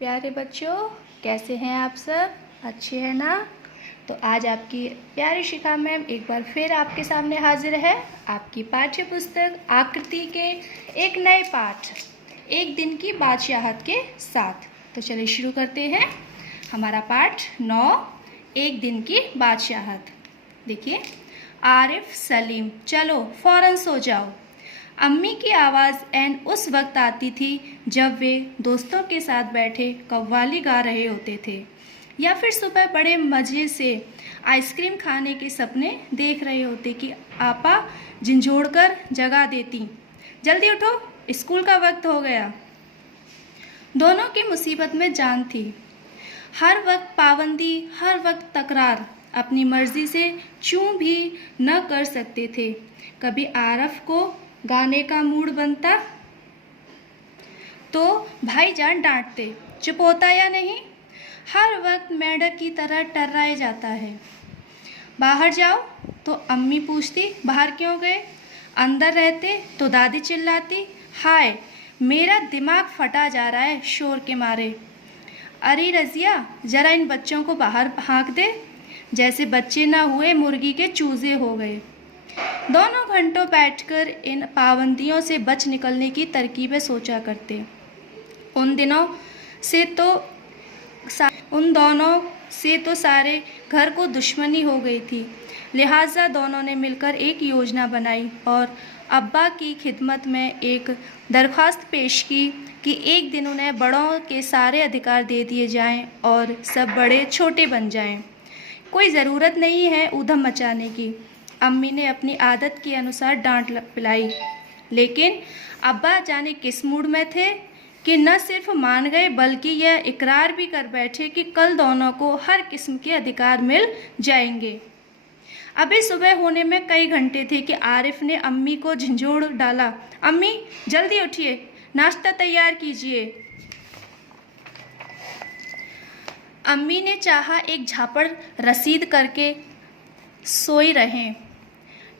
प्यारे बच्चों, कैसे हैं आप सब? अच्छे हैं ना? तो आज आपकी प्यारी शिखा मैम एक बार फिर आपके सामने हाजिर है आपकी पाठ्य पुस्तक आकृति के एक नए पाठ एक दिन की बादशाहत के साथ। तो चलिए शुरू करते हैं हमारा पाठ 9 एक दिन की बादशाहत। देखिए, आरिफ सलीम, चलो फौरन सो जाओ। अम्मी की आवाज़ ऐन उस वक्त आती थी जब वे दोस्तों के साथ बैठे कव्वाली गा रहे होते थे या फिर सुबह बड़े मज़े से आइसक्रीम खाने के सपने देख रहे होते कि आपा झिंझोड़कर जगा देती, जल्दी उठो, स्कूल का वक्त हो गया। दोनों की मुसीबत में जान थी। हर वक्त पाबंदी, हर वक्त तकरार, अपनी मर्जी से चूं भी न कर सकते थे। कभी आरफ को गाने का मूड बनता तो भाईजान डांटते, चुप होता या नहीं, हर वक्त मेंढक की तरह टर्राए जाता है। बाहर जाओ तो अम्मी पूछती, बाहर क्यों गए? अंदर रहते तो दादी चिल्लाती, हाय मेरा दिमाग फटा जा रहा है शोर के मारे। अरे रज़िया, ज़रा इन बच्चों को बाहर हाँक दे, जैसे बच्चे ना हुए मुर्गी के चूजे हो गए। दोनों घंटों बैठकर इन पाबंदियों से बच निकलने की तरकीबें सोचा करते। उन दोनों से तो सारे घर को दुश्मनी हो गई थी। लिहाजा दोनों ने मिलकर एक योजना बनाई और अब्बा की खिदमत में एक दरख्वास्त पेश की कि एक दिन उन्हें बड़ों के सारे अधिकार दे दिए जाएं और सब बड़े छोटे बन जाएं। कोई ज़रूरत नहीं है ऊधम मचाने की। अम्मी ने अपनी आदत के अनुसार डांट पिलाई, लेकिन अब्बा जाने किस मूड में थे कि न सिर्फ मान गए बल्कि यह इकरार भी कर बैठे कि कल दोनों को हर किस्म के अधिकार मिल जाएंगे। अभी सुबह होने में कई घंटे थे कि आरिफ ने अम्मी को झंझोड़ डाला, अम्मी जल्दी उठिए, नाश्ता तैयार कीजिए। अम्मी ने चाहा एक झापड़ रसीद करके सोई रहें,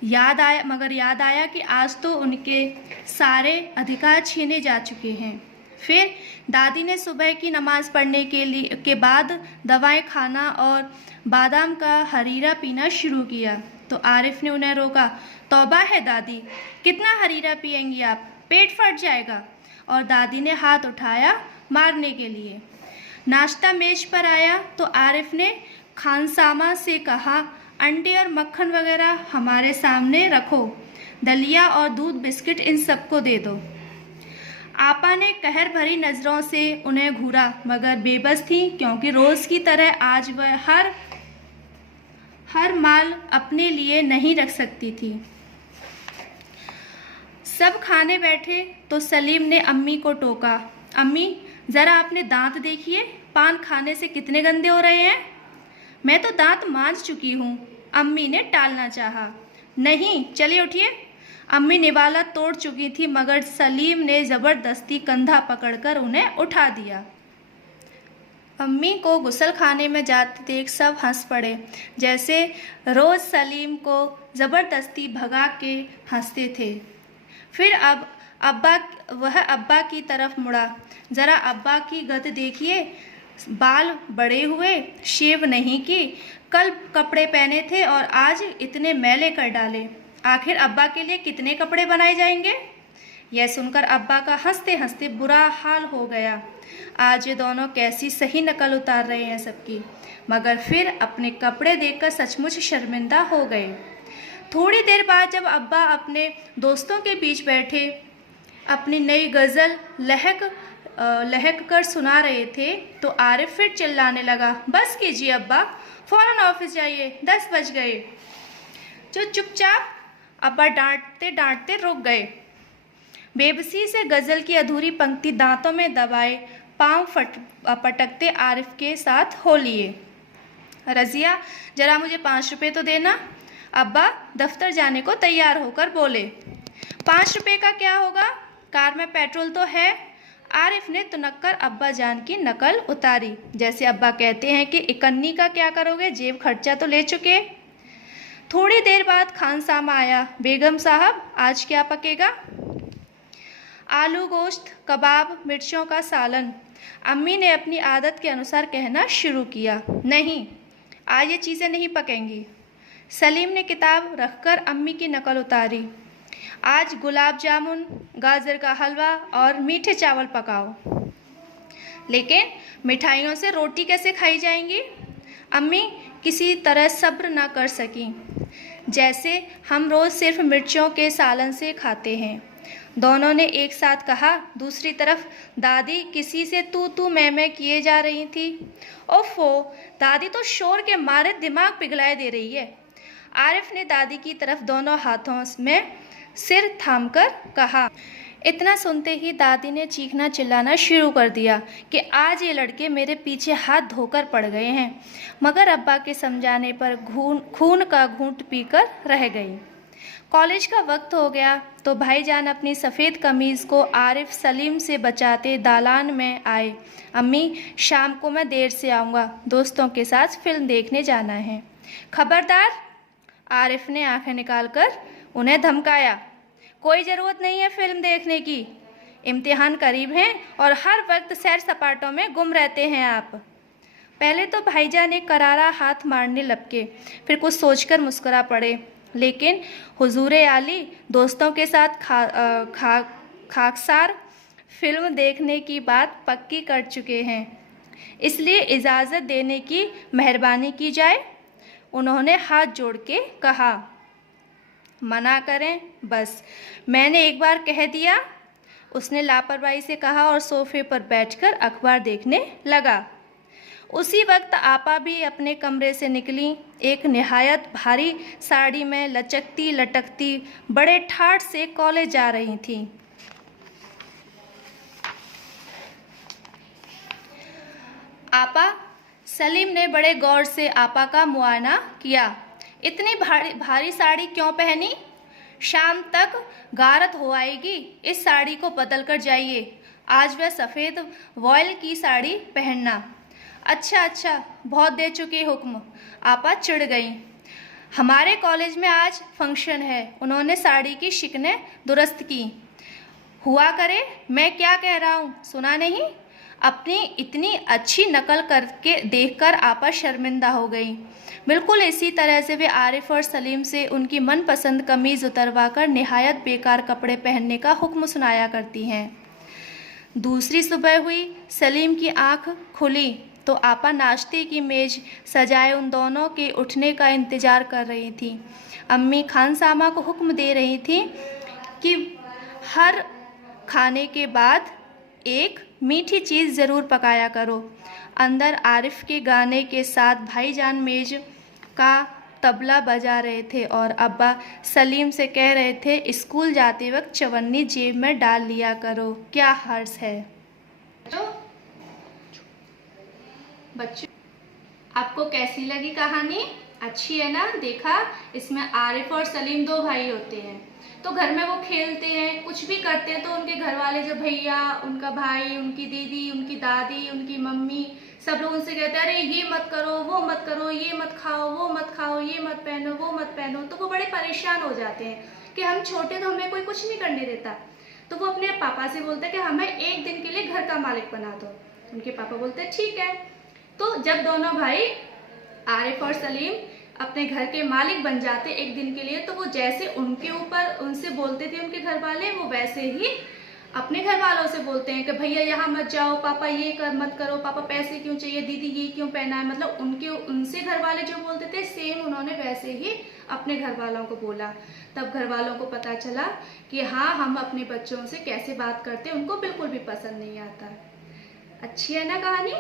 याद आया कि आज तो उनके सारे अधिकार छीने जा चुके हैं। फिर दादी ने सुबह की नमाज़ पढ़ने के बाद दवाएं खाना और बादाम का हरीरा पीना शुरू किया तो आरिफ ने उन्हें रोका, तौबा है दादी, कितना हरीरा पिएंगी आप, पेट फट जाएगा। और दादी ने हाथ उठाया मारने के लिए। नाश्ता मेज पर आया तो आरिफ ने खानसामा से कहा, अंडे और मक्खन वगैरह हमारे सामने रखो, दलिया और दूध बिस्किट इन सबको दे दो। आपा ने कहर भरी नज़रों से उन्हें घूरा मगर बेबस थी, क्योंकि रोज़ की तरह आज वह हर माल अपने लिए नहीं रख सकती थी। सब खाने बैठे तो सलीम ने अम्मी को टोका, अम्मी ज़रा अपने दांत देखिए, पान खाने से कितने गंदे हो रहे हैं। मैं तो दांत मांज चुकी हूँ, अम्मी ने टालना चाहा। नहीं, चलिए उठिए। अम्मी निवाला तोड़ चुकी थी मगर सलीम ने ज़बरदस्ती कंधा पकड़कर उन्हें उठा दिया। अम्मी को गुस्ल खाने में जाते देख सब हंस पड़े, जैसे रोज़ सलीम को ज़बरदस्ती भगा के हंसते थे। फिर अब अब्बा की तरफ मुड़ा, ज़रा अब्बा की गत देखिए, बाल बड़े हुए, शेव नहीं की, कल कपड़े पहने थे और आज इतने मैले कर डाले। आखिर अब्बा के लिए कितने कपड़े बनाए जाएंगे? यह सुनकर अब्बा का हंसते हंसते बुरा हाल हो गया। आज ये दोनों कैसी सही नकल उतार रहे हैं सबकी, मगर फिर अपने कपड़े देखकर सचमुच शर्मिंदा हो गए। थोड़ी देर बाद जब अब्बा अपने दोस्तों के बीच बैठे अपनी नई गज़ल लहक कर सुना रहे थे तो आरिफ फिर चिल्लाने लगा, बस कीजिए अब्बा, फ़ौरन ऑफिस जाइए, 10 बज गए। जो चुपचाप अब्बा डांटते डांटते रुक गए। बेबसी से गज़ल की अधूरी पंक्ति दांतों में दबाए पाँव पटकते आरिफ के साथ हो लिए। रज़िया ज़रा मुझे 5 रुपये तो देना, अब्बा दफ्तर जाने को तैयार होकर बोले। 5 रुपये का क्या होगा, कार में पेट्रोल तो है। आरिफ ने तुनक्कर अब्बा जान की नकल उतारी, जैसे अब्बा कहते हैं कि इकन्नी का क्या करोगे, जेब खर्चा तो ले चुके। थोड़ी देर बाद खानसामा आया, बेगम साहब आज क्या पकेगा? आलू गोश्त, कबाब, मिर्चों का सालन, अम्मी ने अपनी आदत के अनुसार कहना शुरू किया, नहीं, आज ये चीज़ें नहीं पकेंगी। सलीम ने किताब रखकर अम्मी की नकल उतारी। आज गुलाब जामुन, गाजर का हलवा और मीठे चावल पकाओ। लेकिन मिठाइयों से रोटी कैसे खाई जाएंगी? अम्मी किसी तरह सब्र ना कर सकी। जैसे हम रोज़ सिर्फ मिर्चों के सालन से खाते हैं, दोनों ने एक साथ कहा। दूसरी तरफ दादी किसी से तू मैं किए जा रही थी। ओफो, दादी तो शोर के मारे दिमाग पिघलाए दे रही है। आरिफ ने दादी की तरफ दोनों हाथों में सिर थामकर कहा। इतना सुनते ही दादी ने चीखना चिल्लाना शुरू कर दिया कि आज ये लड़के मेरे पीछे हाथ धोकर पड़ गए हैं, मगर अब्बा के समझाने पर खून का घूंट पीकर रह गई। कॉलेज का वक्त हो गया तो भाईजान अपनी सफ़ेद कमीज़ को आरिफ सलीम से बचाते दालान में आए। अम्मी, शाम को मैं देर से आऊँगा, दोस्तों के साथ फिल्म देखने जाना है। खबरदार, आरिफ ने आंखें निकालकर उन्हें धमकाया। कोई ज़रूरत नहीं है फिल्म देखने की, इम्तिहान करीब हैं और हर वक्त सैर सपाटों में गुम रहते हैं आप। पहले तो भाईजान एक करारा हाथ मारने लपके, फिर कुछ सोचकर मुस्कुरा पड़े। लेकिन हुजूरे आली दोस्तों के साथ खाकसार फिल्म देखने की बात पक्की कर चुके हैं, इसलिए इजाज़त देने की मेहरबानी की जाए। उन्होंने हाथ जोड़ के कहा। मना करें बस, मैंने एक बार कह दिया, उसने लापरवाही से कहा और सोफे पर बैठकर अखबार देखने लगा। उसी वक्त आपा भी अपने कमरे से निकली। एक निहायत भारी साड़ी में लचकती लटकती बड़े ठाठ से कॉलेज जा रही थी। आपा, सलीम ने बड़े गौर से आपा का मुआयना किया। इतनी भारी साड़ी क्यों पहनी? शाम तक गारत हो आएगी, इस साड़ी को बदल कर जाइए। आज वह सफ़ेद वॉयल की साड़ी पहनना। अच्छा, बहुत दे चुके हुक्म। आपा चिढ़ गई। हमारे कॉलेज में आज फंक्शन है, उन्होंने साड़ी की शिकनें दुरुस्त की। हुआ करे, मैं क्या कह रहा हूँ सुना नहीं? अपनी इतनी अच्छी नकल करके देखकर आपा शर्मिंदा हो गई। बिल्कुल इसी तरह से वे आरिफ और सलीम से उनकी मनपसंद कमीज़ उतरवाकर निहायत बेकार कपड़े पहनने का हुक्म सुनाया करती हैं। दूसरी सुबह हुई। सलीम की आंख खुली तो आपा नाश्ते की मेज़ सजाए उन दोनों के उठने का इंतज़ार कर रही थी। अम्मी खानसामा को हुक्म दे रही थी कि हर खाने के बाद एक मीठी चीज़ ज़रूर पकाया करो। अंदर आरिफ के गाने के साथ भाईजान मेज का तबला बजा रहे थे और अब्बा सलीम से कह रहे थे, स्कूल जाते वक्त चवन्नी जेब में डाल लिया करो, क्या हर्ज है। बच्चों, आपको कैसी लगी कहानी? अच्छी है ना? देखा, इसमें आरिफ और सलीम दो भाई होते हैं, तो घर में वो खेलते हैं, कुछ भी करते हैं, तो उनके घर वाले जो भैया, उनका भाई, उनकी दीदी, उनकी दादी, उनकी मम्मी, सब लोग उनसे कहते हैं, अरे ये मत करो, वो मत करो, ये मत खाओ, वो मत खाओ, ये मत पहनो, वो मत पहनो। तो वो बड़े परेशान हो जाते हैं कि हम छोटे, तो हमें कोई कुछ नहीं करने देता। तो वो अपने पापा से बोलते हैं कि हमें एक दिन के लिए घर का मालिक बना दो। उनके पापा बोलते हैं ठीक है। तो जब दोनों भाई आरिफ और सलीम अपने घर के मालिक बन जाते एक दिन के लिए, तो वो जैसे उनके ऊपर उनसे बोलते थे उनके घर वाले, वो वैसे ही अपने घर वालों से बोलते हैं कि भैया यहाँ मत जाओ, पापा ये कर मत करो, पापा पैसे क्यों चाहिए, दीदी ये क्यों पहना है। मतलब उनसे घर वाले जो बोलते थे, सेम उन्होंने वैसे ही अपने घर वालों को बोला। तब घर वालों को पता चला कि हाँ, हम अपने बच्चों से कैसे बात करते हैं, उनको बिल्कुल भी पसंद नहीं आता। अच्छी है ना कहानी?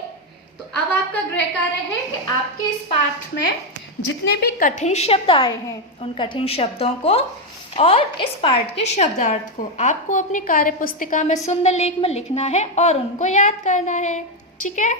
तो अब आपका गृह कार्य है कि आपके इस पाठ में जितने भी कठिन शब्द आए हैं, उन कठिन शब्दों को और इस पाठ के शब्दार्थ को आपको अपनी कार्य पुस्तिका में सुंदर लेख में लिखना है और उनको याद करना है। ठीक है?